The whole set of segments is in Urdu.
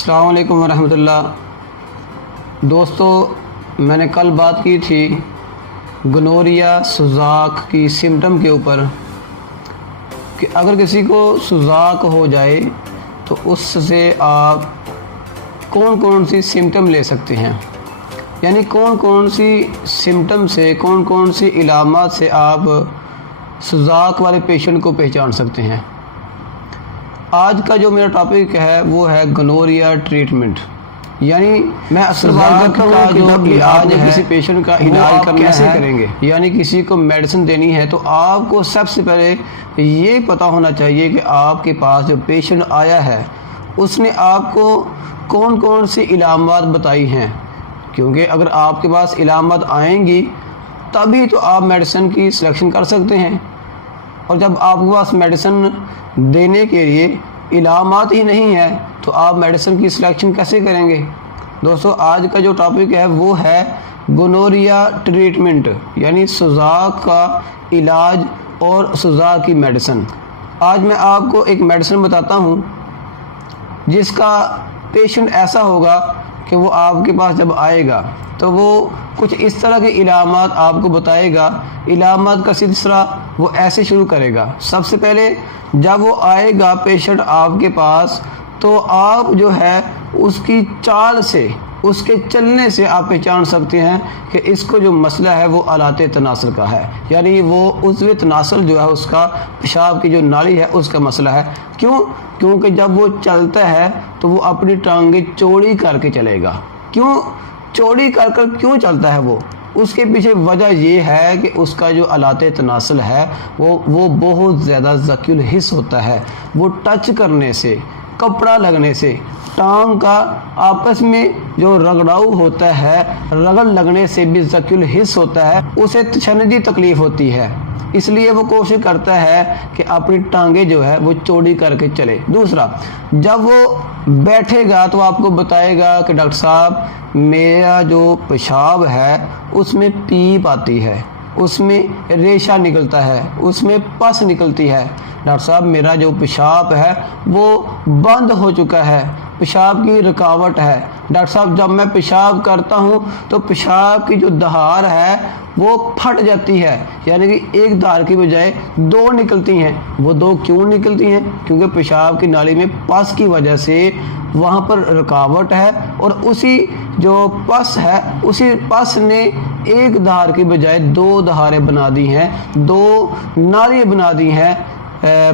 السلام علیکم ورحمۃ اللہ۔ دوستو، میں نے کل بات کی تھی گنوریا سوزاک کی سمٹم کے اوپر کہ اگر کسی کو سوزاک ہو جائے تو اس سے آپ کون کون سی سمٹم لے سکتے ہیں، یعنی کون کون سی سمٹم سے، کون کون سی علامات سے آپ سوزاک والے پیشنٹ کو پہچان سکتے ہیں۔ آج کا جو میرا ٹاپک ہے وہ ہے گنوریا ٹریٹمنٹ، یعنی میں اصل بات کا جو علاج ہے کسی پیشنٹ کا علاج کرنا کیسے کریں گے، یعنی کسی کو میڈیسن دینی ہے تو آپ کو سب سے پہلے یہ پتہ ہونا چاہیے کہ آپ کے پاس جو پیشنٹ آیا ہے اس نے آپ کو کون کون سی علامات بتائی ہیں، کیونکہ اگر آپ کے پاس علامات آئیں گی تبھی تو آپ میڈیسن کی سلیکشن کر سکتے ہیں، اور جب آپ کے پاس میڈیسن دینے کے لیے علامات ہی نہیں ہے تو آپ میڈیسن کی سلیکشن کیسے کریں گے۔ دوستو، آج کا جو ٹاپک ہے وہ ہے گنوریا ٹریٹمنٹ، یعنی سوزاک کا علاج اور سوزاک کی میڈیسن۔ آج میں آپ کو ایک میڈیسن بتاتا ہوں جس کا پیشنٹ ایسا ہوگا کہ وہ آپ کے پاس جب آئے گا تو وہ کچھ اس طرح کے علامات آپ کو بتائے گا۔ علامات کا سلسلہ وہ ایسے شروع کرے گا۔ سب سے پہلے جب وہ آئے گا پیشنٹ آپ کے پاس تو آپ جو ہے اس کی چال سے، اس کے چلنے سے آپ پہچان سکتے ہیں کہ اس کو جو مسئلہ ہے وہ آلات تناسل کا ہے، یعنی وہ عضو تناسل جو ہے اس کا، پیشاب کی جو نالی ہے اس کا مسئلہ ہے۔ کیونکہ جب وہ چلتا ہے تو وہ اپنی ٹانگیں چوڑی کر کے چلے گا۔ چوڑی کر کیوں چلتا ہے وہ؟ اس کے پیچھے وجہ یہ ہے کہ اس کا جو آلات تناسل ہے وہ بہت زیادہ ذکی الحس ہوتا ہے۔ وہ ٹچ کرنے سے، کپڑا لگنے سے، ٹانگ کا آپس میں جو رگڑاؤ ہوتا ہے، رگڑ لگنے سے بھی ذکی الحس ہوتا ہے، اسے تشنجی تکلیف ہوتی ہے، اس لیے وہ کوشش کرتا ہے کہ اپنی ٹانگیں جو ہے وہ چوڑی کر کے چلے۔ دوسرا، جب وہ بیٹھے گا تو آپ کو بتائے گا کہ ڈاکٹر صاحب میرا جو پیشاب ہے اس میں پیپ آتی ہے، اس میں ریشہ نکلتا ہے، اس میں پس نکلتی ہے، ڈاکٹر صاحب میرا جو پیشاب ہے وہ بند ہو چکا ہے، پیشاب کی رکاوٹ ہے، ڈاکٹر صاحب جب میں پیشاب کرتا ہوں تو پیشاب کی جو دھار ہے وہ پھٹ جاتی ہے، یعنی کہ ایک دھار کی بجائے دو نکلتی ہیں۔ وہ دو کیوں نکلتی ہیں؟ کیونکہ پیشاب کی نالی میں پس کی وجہ سے وہاں پر رکاوٹ ہے، اور اسی جو پس ہے، اسی پس نے ایک دھار کی بجائے دو دھاریں بنا دی ہیں، دو نالیاں بنا دی ہیں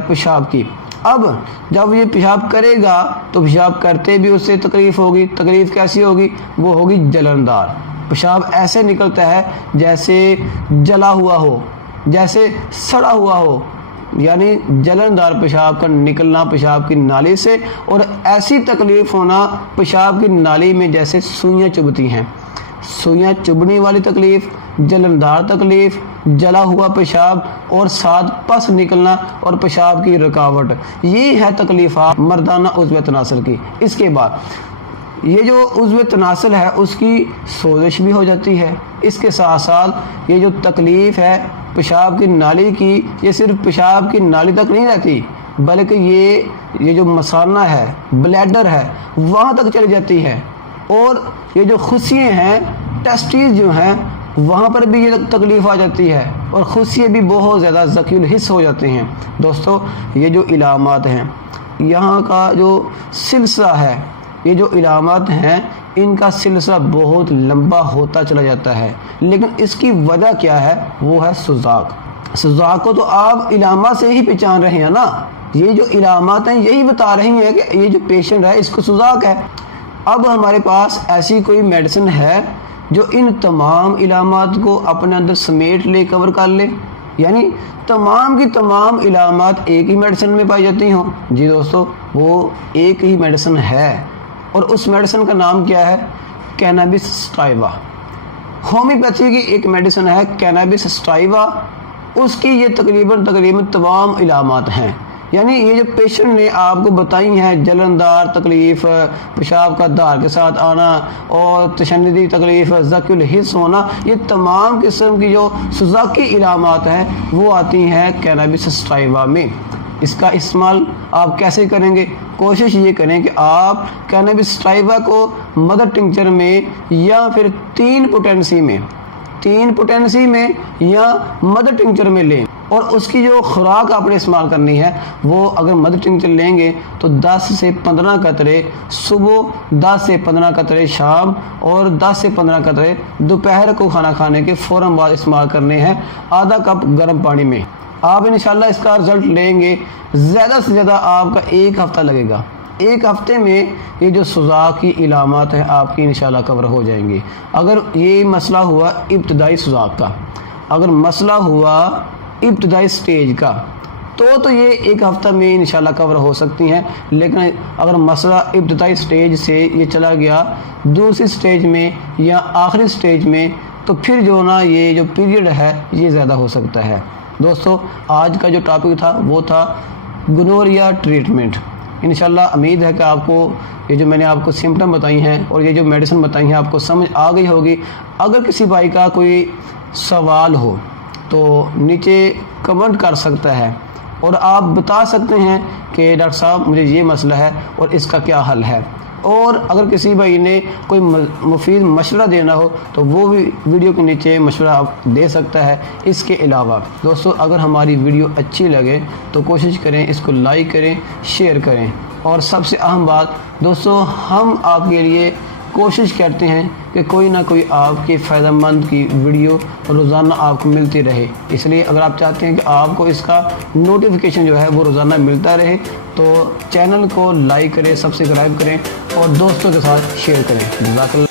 پیشاب کی۔ اب جب یہ پیشاب کرے گا تو پیشاب کرتے بھی اس سے تکلیف ہوگی۔ تکلیف کیسی ہوگی؟ وہ ہوگی جلندار۔ پیشاب ایسے نکلتا ہے جیسے جلا ہوا ہو، جیسے سڑا ہوا ہو، یعنی جلندار پیشاب کا نکلنا پیشاب کی نالی سے، اور ایسی تکلیف ہونا پیشاب کی نالی میں جیسے سوئیاں چبھتی ہیں، سوئیاں چبھنے والی تکلیف، جلندار تکلیف، جلا ہوا پیشاب، اور ساتھ پس نکلنا اور پیشاب کی رکاوٹ، یہ ہے تکلیفات مردانہ عضو تناسل کی۔ اس کے بعد یہ جو عضو تناسل ہے اس کی سوزش بھی ہو جاتی ہے۔ اس کے ساتھ ساتھ یہ جو تکلیف ہے پیشاب کی نالی کی، یہ صرف پیشاب کی نالی تک نہیں رہتی بلکہ یہ جو مثانہ ہے، بلیڈر ہے، وہاں تک چلی جاتی ہے، اور یہ جو خصیے ہیں، ٹیسٹیز جو ہیں، وہاں پر بھی یہ تکلیف آ جاتی ہے، اور خصیے بھی بہت زیادہ ذکی الحس ہو جاتے ہیں۔ دوستو، یہ جو علامات ہیں، یہاں کا جو سلسلہ ہے، یہ جو علامات ہیں ان کا سلسلہ بہت لمبا ہوتا چلا جاتا ہے، لیکن اس کی وجہ کیا ہے؟ وہ ہے سوزاک۔ سوزاک کو تو آپ علامات سے ہی پہچان رہے ہیں نا، یہ جو علامات ہیں یہی بتا رہی ہیں کہ یہ جو پیشنٹ ہے اس کو سوزاک ہے۔ اب ہمارے پاس ایسی کوئی میڈیسن ہے جو ان تمام علامات کو اپنے اندر سمیٹ لے، کور کر لے، یعنی تمام کی تمام علامات ایک ہی میڈیسن میں پائی جاتی ہوں؟ جی دوستو، وہ ایک ہی میڈیسن ہے، اور اس میڈیسن کا نام کیا ہے؟ کینابس سٹائوا۔ ہومیوپیتھی کی ایک میڈیسن ہے کینابس سٹائوا، اس کی یہ تقریباً تمام علامات ہیں، یعنی یہ جو پیشنٹ نے آپ کو بتائی ہیں، جلندار تکلیف، پیشاب کا دھار کے ساتھ آنا، اور تشنجی تکلیف، ذکی الحس ہونا، یہ تمام قسم کی جو سوزاکی علامات ہیں وہ آتی ہیں کینابس سٹائوا میں۔ اس کا استعمال آپ کیسے کریں گے؟ کوشش یہ کریں کہ آپ کینابیس سٹائوا کو مدر ٹنکچر میں یا پھر 3 پوٹینسی میں یا مدر ٹنکچر میں لیں، اور اس کی جو خوراک آپ نے استعمال کرنی ہے وہ اگر مدر ٹنکچر لیں گے تو 10 سے 15 قطرے صبح، 10 سے 15 قطرے شام، اور 10 سے 15 قطرے دوپہر کو کھانا کھانے کے فوراً بعد استعمال کرنے ہیں آدھا کپ گرم پانی میں۔ آپ انشاءاللہ اس کا رزلٹ لیں گے، زیادہ سے زیادہ آپ کا 1 ہفتہ لگے گا۔ 1 ہفتے میں یہ جو سوزاک کی علامات ہیں آپ کی انشاءاللہ کور ہو جائیں گی۔ اگر یہ مسئلہ ہوا ابتدائی سوزاک کا، اگر مسئلہ ہوا ابتدائی سٹیج کا، تو یہ 1 ہفتہ میں انشاءاللہ کور ہو سکتی ہیں، لیکن اگر مسئلہ ابتدائی سٹیج سے یہ چلا گیا دوسری سٹیج میں یا آخری سٹیج میں، تو پھر جو نا یہ جو پیریڈ ہے یہ زیادہ ہو سکتا ہے۔ دوستو آج کا جو ٹاپک تھا وہ تھا گنوریا ٹریٹمنٹ۔ انشاءاللہ امید ہے کہ آپ کو یہ جو میں نے آپ کو سمٹم بتائی ہیں اور یہ جو میڈیسن بتائی ہیں آپ کو سمجھ آ گئی ہوگی۔ اگر کسی بھائی کا کوئی سوال ہو تو نیچے کمنٹ کر سکتا ہے اور آپ بتا سکتے ہیں کہ ڈاکٹر صاحب مجھے یہ مسئلہ ہے اور اس کا کیا حل ہے، اور اگر کسی بھائی نے کوئی مفید مشورہ دینا ہو تو وہ بھی ویڈیو کے نیچے مشورہ آپ دے سکتا ہے۔ اس کے علاوہ دوستو اگر ہماری ویڈیو اچھی لگے تو کوشش کریں اس کو لائک کریں، شیئر کریں، اور سب سے اہم بات دوستو ہم آپ کے لیے کوشش کرتے ہیں کہ کوئی نہ کوئی آپ کی فائدہ مند کی ویڈیو روزانہ آپ کو ملتی رہے۔ اس لیے اگر آپ چاہتے ہیں کہ آپ کو اس کا نوٹیفیکیشن جو ہے وہ روزانہ ملتا رہے تو چینل کو لائک کریں، سبسکرائب کریں اور دوستوں کے ساتھ شیئر کریں۔ جزاک اللہ۔